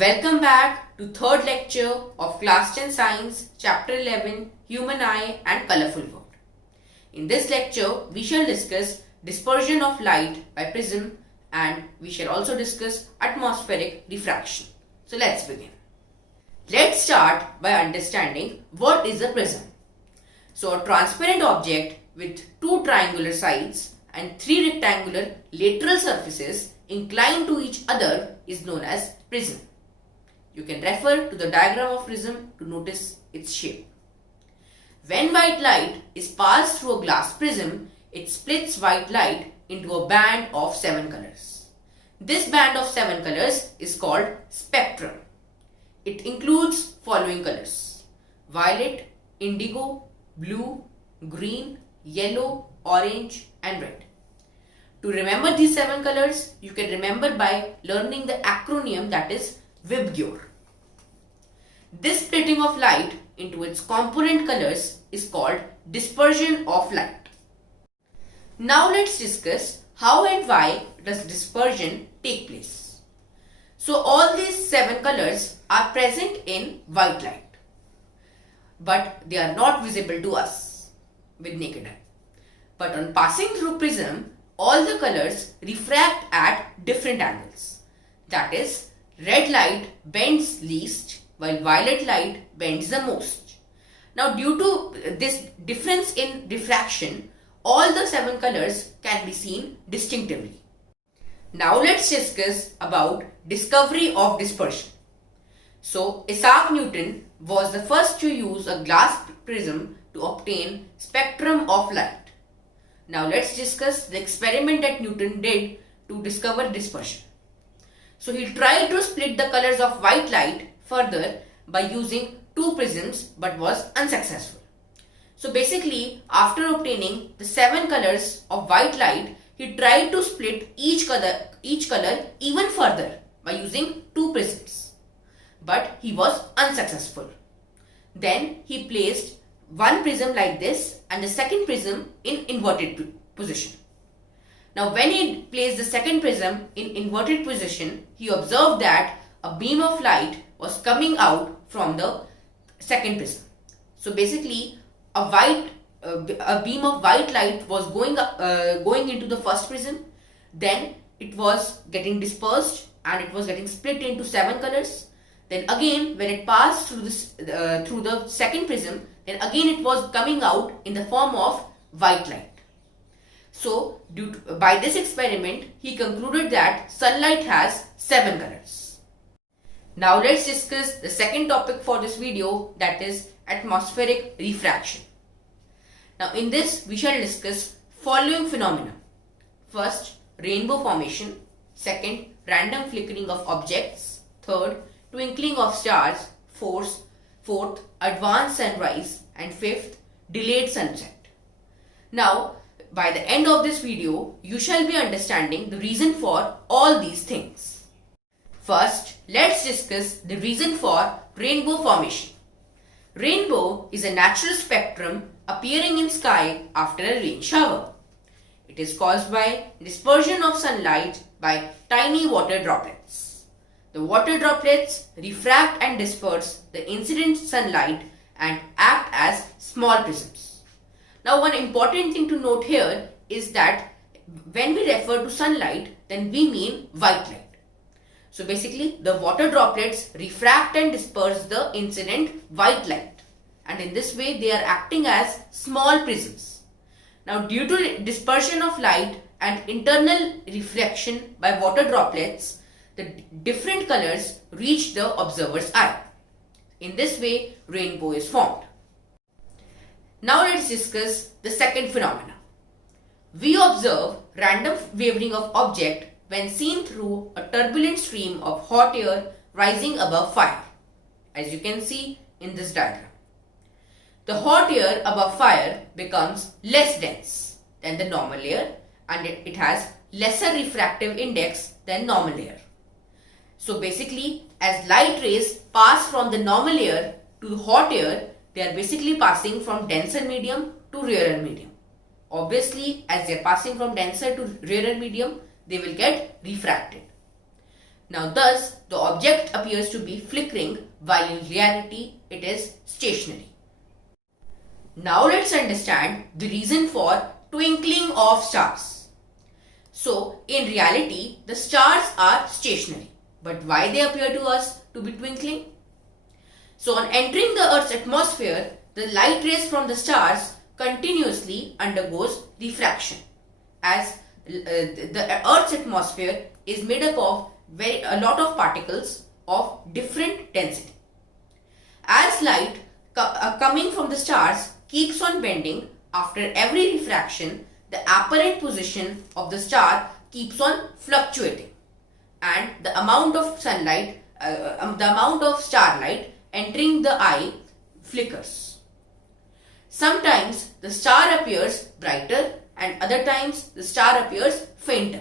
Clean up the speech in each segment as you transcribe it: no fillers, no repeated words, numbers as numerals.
Welcome back to third lecture of Class 10 Science, Chapter 11, Human Eye and Colourful World. In this lecture, we shall discuss dispersion of light by prism and we shall also discuss atmospheric refraction. So let's begin. Let's start by understanding what is a prism. So a transparent object with two triangular sides and three rectangular lateral surfaces inclined to each other is known as prism. You can refer to the diagram of prism to notice its shape. When white light is passed through a glass prism, it splits white light into a band of 7 colors. This band of 7 colors is called spectrum. It includes following colors: violet, indigo, blue, green, yellow, orange and red. To remember these 7 colors, you can remember by learning the acronym that is WIBGYOR. This splitting of light into its component colors is called dispersion of light. Now let's discuss how and why does dispersion take place. So all these 7 colors are present in white light, but they are not visible to us with naked eye. But on passing through prism, all the colors refract at different angles. That is, red light bends least while violet light bends the most. Now due to this difference in refraction, all the 7 colors can be seen distinctively. Now let's discuss about discovery of dispersion. So Isaac Newton was the first to use a glass prism to obtain spectrum of light. Now let's discuss the experiment that Newton did to discover dispersion. So he tried to split the colors of white light further by using 2 prisms but was unsuccessful. So basically, after obtaining the 7 colors of white light, he tried to split each color even further by using 2 prisms. But he was unsuccessful. Then he placed one prism like this and the second prism in inverted position. Now when he placed the second prism in inverted position, he observed that a beam of light was coming out from the second prism. So basically a beam of white light was going into the first prism, then it was getting dispersed and it was getting split into 7 colors. Then again when it passed through the second prism, then again it was coming out in the form of white light. So by this experiment, he concluded that sunlight has 7 colors. Now let's discuss the second topic for this video, that is atmospheric refraction. Now in this we shall discuss following phenomena. First, rainbow formation. Second, random flickering of objects. Third, twinkling of stars. Fourth, advanced sunrise. And fifth, delayed sunset. Now by the end of this video, you shall be understanding the reason for all these things. First, let's discuss the reason for rainbow formation. Rainbow is a natural spectrum appearing in sky after a rain shower. It is caused by dispersion of sunlight by tiny water droplets. The water droplets refract and disperse the incident sunlight and act as small prisms. Now one important thing to note here is that when we refer to sunlight, then we mean white light. So basically the water droplets refract and disperse the incident white light, and in this way they are acting as small prisms. Now due to dispersion of light and internal reflection by water droplets, the different colors reach the observer's eye. In this way rainbow is formed. Now let's discuss the second phenomena. We observe random wavering of object when seen through a turbulent stream of hot air rising above fire, as you can see in this diagram. The hot air above fire becomes less dense than the normal air and it has lesser refractive index than normal air. So basically, as light rays pass from the normal air to hot air, they are basically passing from denser medium to rarer medium. Obviously, as they are passing from denser to rarer medium, they will get refracted. Now thus the object appears to be flickering while in reality it is stationary. Now let's understand the reason for twinkling of stars. So in reality the stars are stationary, but why they appear to us to be twinkling? So on entering the Earth's atmosphere, the light rays from the stars continuously undergoes refraction, as the Earth's atmosphere is made up of a lot of particles of different density. As light coming from the stars keeps on bending, after every refraction, the apparent position of the star keeps on fluctuating, and the amount of sunlight, the amount of starlight entering the eye flickers. Sometimes the star appears brighter and other times the star appears fainter.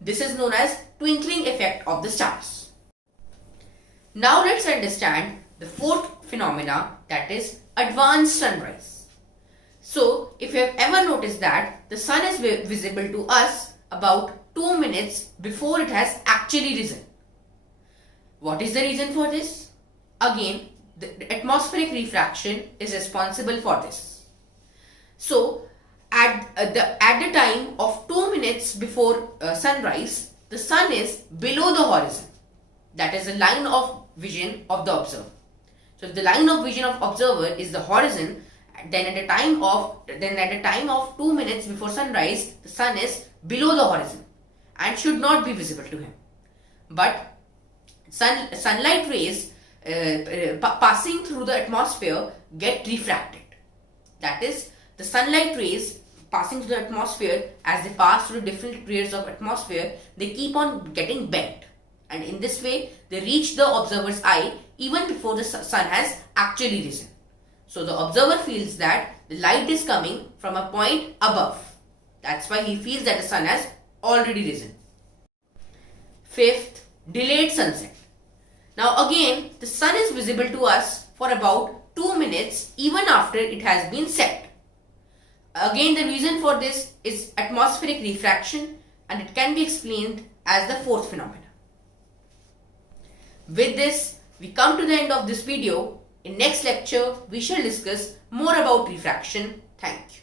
This is known as twinkling effect of the stars. Now let's understand the fourth phenomena, that is advanced sunrise. So if you have ever noticed that the sun is visible to us about 2 minutes before it has actually risen. What is the reason for this? Again, the atmospheric refraction is responsible for this. So at the time of 2 minutes before sunrise, the sun is below the horizon. That is the line of vision of the observer. So if the line of vision of observer is the horizon, then at the time of 2 minutes before sunrise, the sun is below the horizon and should not be visible to him. But sunlight rays passing through the atmosphere get refracted. That is, the sunlight rays passing through the atmosphere, as they pass through different layers of atmosphere, they keep on getting bent, and in this way they reach the observer's eye even before the sun has actually risen. So the observer feels that the light is coming from a point above. That's why he feels that the sun has already risen. Fifth, delayed sunset. Now again, the sun is visible to us for about 2 minutes even after it has been set. Again, the reason for this is atmospheric refraction, and it can be explained as the fourth phenomenon. With this, we come to the end of this video. In next lecture, we shall discuss more about refraction. Thank you.